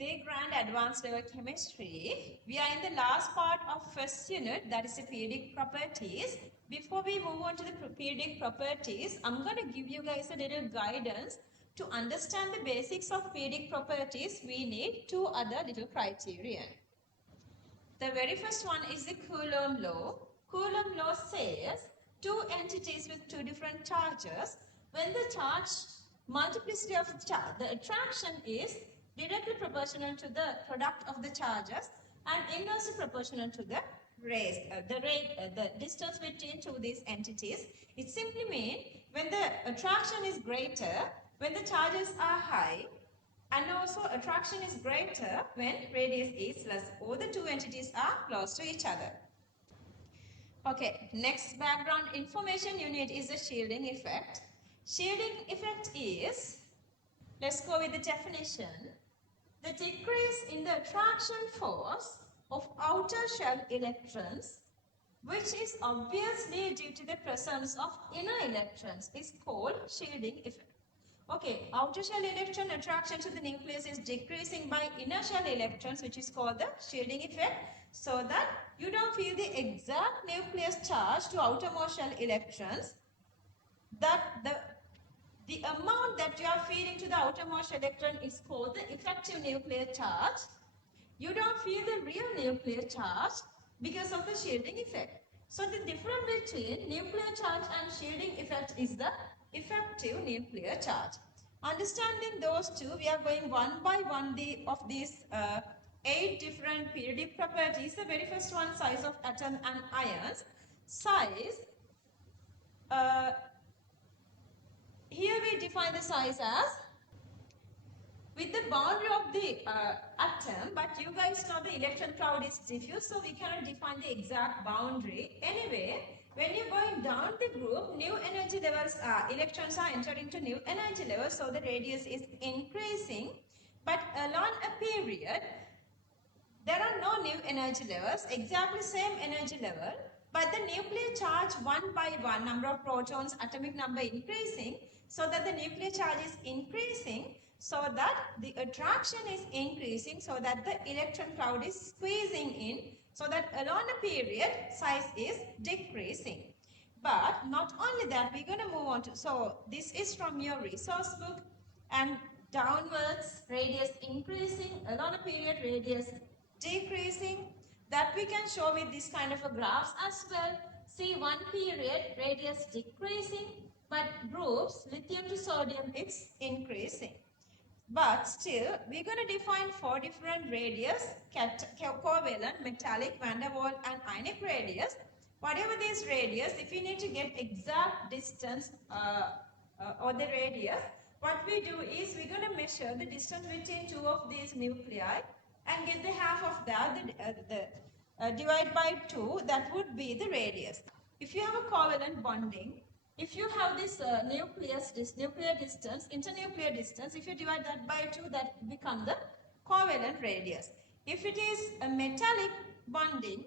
Day Grand Advanced Level Chemistry. We are in the last part of first unit, that is the periodic properties. Before we move on to the periodic properties, I'm going to give you guys a little guidance. To understand the basics of periodic properties, we need two other little criteria. The very first one is the Coulomb law. Coulomb law says two entities with two different charges, when the charge multiplicity of the charge, the attraction is directly proportional to the product of the charges and inversely proportional to the the distance between two these entities. It simply means when the attraction is greater, when the charges are high, and also attraction is greater when radius is less, or the two entities are close to each other. Okay, next background information you need is the shielding effect. Shielding effect is, let's go with the definition. The decrease in the attraction force of outer shell electrons, which is obviously due to the presence of inner electrons, is called shielding effect. Okay, outer shell electron attraction to the nucleus is decreasing by inner shell electrons, which is called the shielding effect, so that you don't feel the exact nucleus charge to outermost shell electrons. That the amount that you are feeding to the outermost electron is called the effective nuclear charge. You don't feel the real nuclear charge because of the shielding effect. So the difference between nuclear charge and shielding effect is the effective nuclear charge. Understanding those two, we are going one by one of these 8 different periodic properties. The very first one, size of atom and ions. Size, here we define the size as with the boundary of the atom, but you guys know the electron cloud is diffuse, so we cannot define the exact boundary. Anyway, when you're going down the group, new energy levels electrons are entering to new energy levels, so the radius is increasing. But along a period, there are no new energy levels, exactly same energy level, but the nuclear charge one by one, number of protons, atomic number increasing, so that the nuclear charge is increasing, so that the attraction is increasing, so that the electron cloud is squeezing in, so that along a period size is decreasing. But not only that, we're going to move on to, so this is from your resource book, and downwards radius increasing, along a period radius decreasing. That we can show with this kind of a graphs as well. See, one period radius decreasing, but groups lithium to sodium it's increasing. But still, we're going to define 4 different radius: covalent, metallic, van der Waals and ionic radius. Whatever this radius, if you need to get exact distance or the radius, what we do is we're going to measure the distance between 2 of these nuclei and get the half of that, divide by 2, that would be the radius. If you have a covalent bonding, if you have this nuclear distance, internuclear distance, if you divide that by 2, that becomes the covalent radius. If it is a metallic bonding,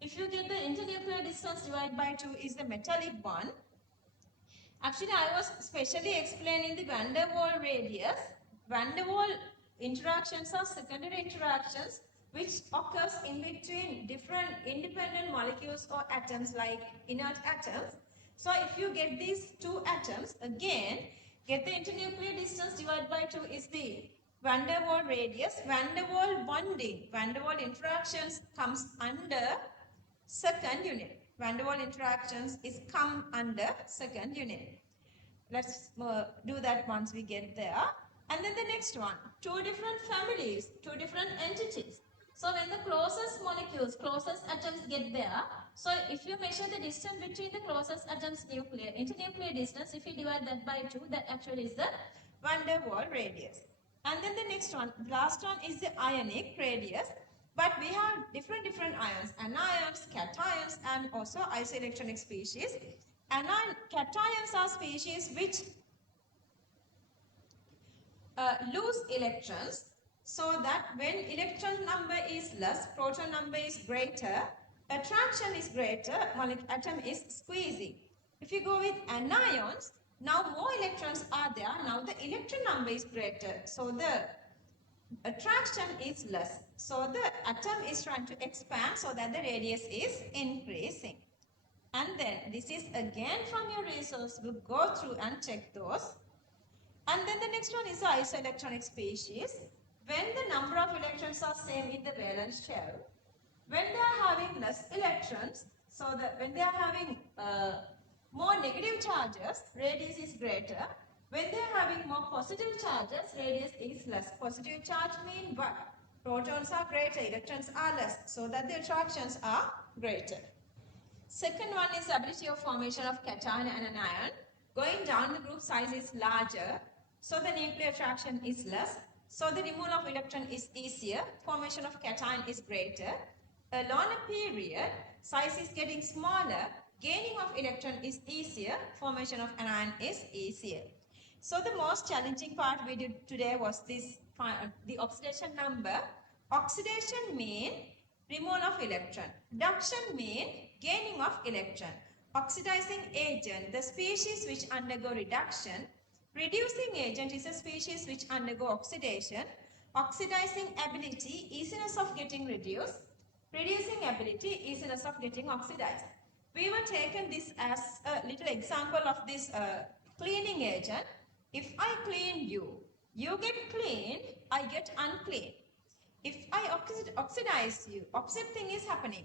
if you get the internuclear distance divided by 2 is the metallic bond. Actually, I was specially explaining the van der Waals radius. Van der Waals interactions are secondary interactions which occurs in between different independent molecules or atoms like inert atoms. So if you get these 2 atoms, again get the internuclear distance divided by 2 is the van der Waals radius. Van der Waals bonding, van der Waals interactions comes under second unit. Van der Waals interactions is come under second unit. Let's do that once we get there. And then the next one, 2 different families, 2 different entities. So when the closest molecules, closest atoms get there, so if you measure the distance between the closest atoms internuclear distance, if you divide that by 2, that actually is the van der Waals radius. And then the next one, last one is the ionic radius. But we have different ions, anions, cations and also isoelectronic species. Cations are species which lose electrons, so that when electron number is less, proton number is greater, attraction is greater, atom is squeezing. If you go with anions, now more electrons are there, now the electron number is greater, so the attraction is less. So the atom is trying to expand so that the radius is increasing. And then this is again from your resource book. Go through and check those. And then the next one is the isoelectronic species. When the number of electrons are same in the valence shell, when they are having less electrons, so that when they are having more negative charges, radius is greater. When they are having more positive charges, radius is less. Positive charge means what? Protons are greater, electrons are less, so that the attractions are greater. Second one is ability of formation of cation and an ion. Going down, the group size is larger, so the nuclear attraction is less. So the removal of electron is easier, formation of cation is greater. Along a period, size is getting smaller, gaining of electron is easier, formation of an ion is easier. So the most challenging part we did today was this, the oxidation number. Oxidation means removal of electron. Reduction means gaining of electron. Oxidizing agent, the species which undergo reduction. Reducing agent is a species which undergo oxidation. Oxidizing ability, easiness of getting reduced. Reducing ability, easiness of getting oxidized. We were taken this as a little example of this cleaning agent. If I clean you, you get cleaned, I get unclean. If I oxidize you, opposite thing is happening.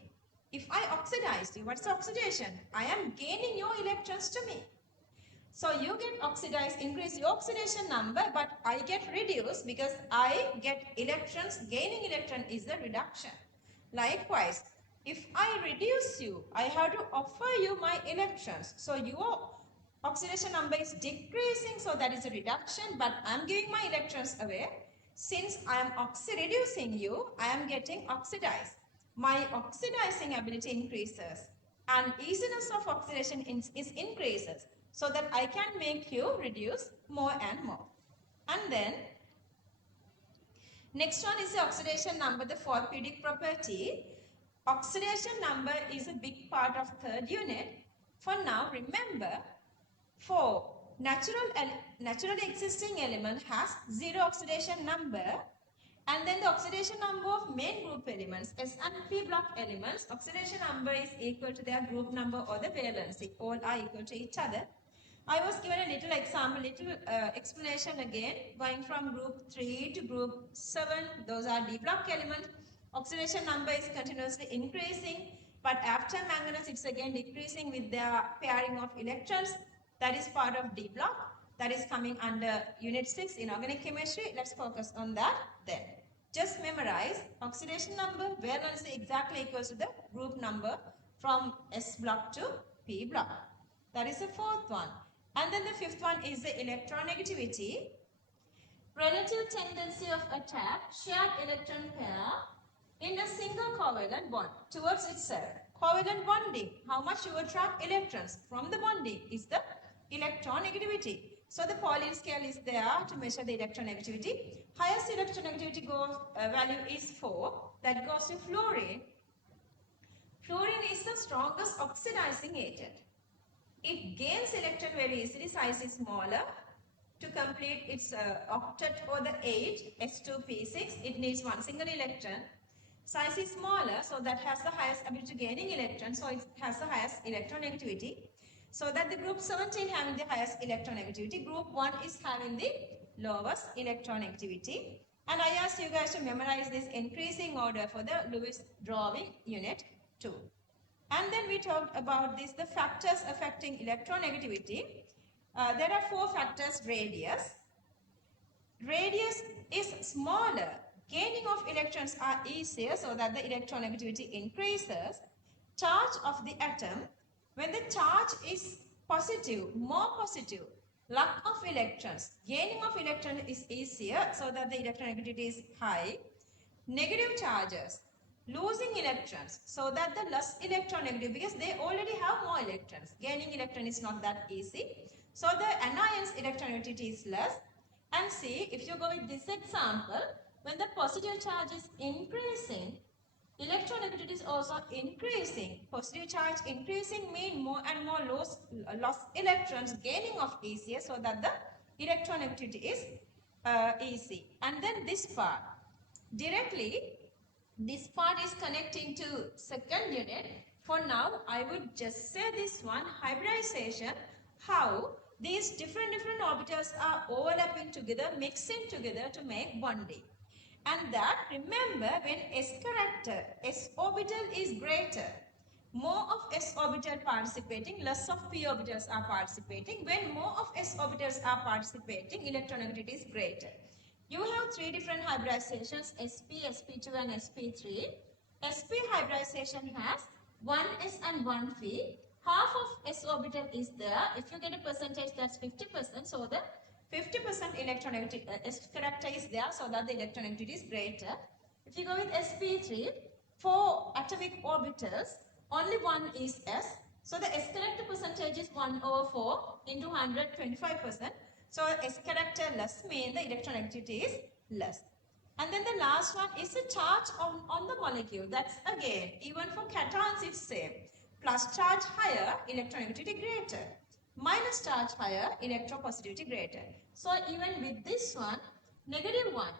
If I oxidize you, what's oxidation? I am gaining your electrons to me. So you get oxidized, increase your oxidation number, but I get reduced because I get electrons. Gaining electron is the reduction. Likewise, if I reduce you, I have to offer you my electrons. So your oxidation number is decreasing, so that is a reduction, but I am giving my electrons away. Since I am reducing you, I am getting oxidized. My oxidizing ability increases and easiness of oxidation is increases, so that I can make you reduce more and more. And then next one is the oxidation number, the fourth periodic property. Oxidation number is a big part of third unit. For now, remember, for naturally existing element has zero oxidation number, and then the oxidation number of main group elements, S and P block elements, oxidation number is equal to their group number or the valency. All are equal to each other. I was given a little example, little explanation again, going from group 3 to group 7. Those are D block element. Oxidation number is continuously increasing, but after manganese it's again decreasing with their pairing of electrons. That is part of D block. That is coming under unit 6 in organic chemistry. Let's focus on that then. Just memorize oxidation number, valency exactly equals to the group number from S block to P block. That is the fourth one. And then the fifth one is the electronegativity. Relative tendency of attack, shared electron pair in a single covalent bond towards itself. Covalent bonding, how much you attract electrons from the bonding is the electronegativity. So the Pauling scale is there to measure the electronegativity. Highest electronegativity value is 4. That goes to fluorine. Fluorine is the strongest oxidizing agent. It gains electron very easily, size is smaller. To complete its octet or the 8, S2P6, it needs one single electron. Size is smaller, so that has the highest ability to gaining electrons, so it has the highest electronegativity. So that the group 17 having the highest electronegativity, group 1 is having the lowest electronegativity. And I asked you guys to memorize this increasing order for the Lewis drawing unit 2. And then we talked about this, the factors affecting electronegativity. There are 4 factors. Radius. Radius is smaller. Gaining of electrons are easier, so that the electronegativity increases. Charge of the atom. When the charge is positive, more positive, lack of electrons, gaining of electrons is easier, so that the electronegativity is high. Negative charges, losing electrons, so that the less electronegative, because they already have more electrons. Gaining electron is not that easy. So the anion's electronegativity is less. And see, if you go with this example, when the positive charge is increasing, electronegativity is also increasing. Positive charge increasing mean more and more lost electrons, gaining of easier, so that the electronegativity is easy. And then this part, directly this part is connecting to second unit. For now, I would just say this one, hybridization, how these different orbitals are overlapping together, mixing together to make bonding. And that, remember, when s character, s orbital is greater, more of s orbital participating, less of p orbitals are participating. When more of s orbitals are participating, electronegativity is greater. You have three different hybridizations, sp, sp2 and sp3. sp hybridization has one s and one p. Half of s orbital is there. If you get a percentage, that's 50%. So the 50% electronegativity s character is there, so that the electronegativity is greater. If you go with sp3, 4 atomic orbitals, only one is s. So the s character percentage is 1 over 4 into 125%. So s character less means the electronegativity is less. And then the last one is the charge on the molecule. That's again, even for cations it's same. Plus charge higher, electronegativity greater. Minus charge higher, electropositivity greater. So even with this one, negative one,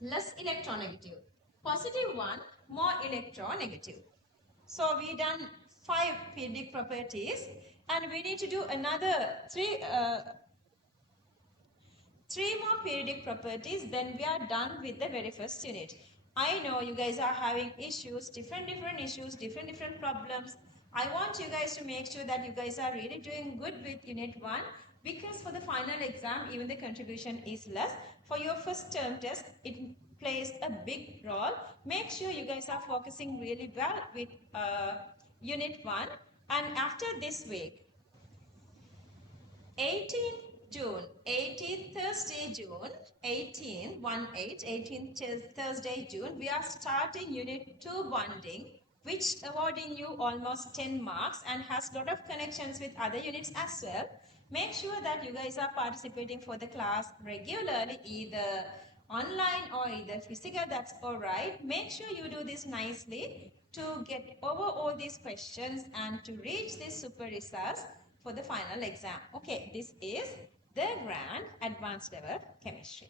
less electronegative. Positive one, more electronegative. So we done 5 periodic properties, and we need to do another 3 more periodic properties, then we are done with the very first unit. I know you guys are having issues, different issues, different problems. I want you guys to make sure that you guys are really doing good with unit 1, because for the final exam, even the contribution is less. For your first term test, it plays a big role. Make sure you guys are focusing really well with unit 1. And after this week, 18th June, 18th Thursday June, 18th Thursday June, we are starting Unit 2 bonding, which awarding you almost 10 marks and has lot of connections with other units as well. Make sure that you guys are participating for the class regularly, either online or either physical, that's alright. Make sure you do this nicely to get over all these questions and to reach these super results for the final exam. Okay, this is the grand advanced level chemistry.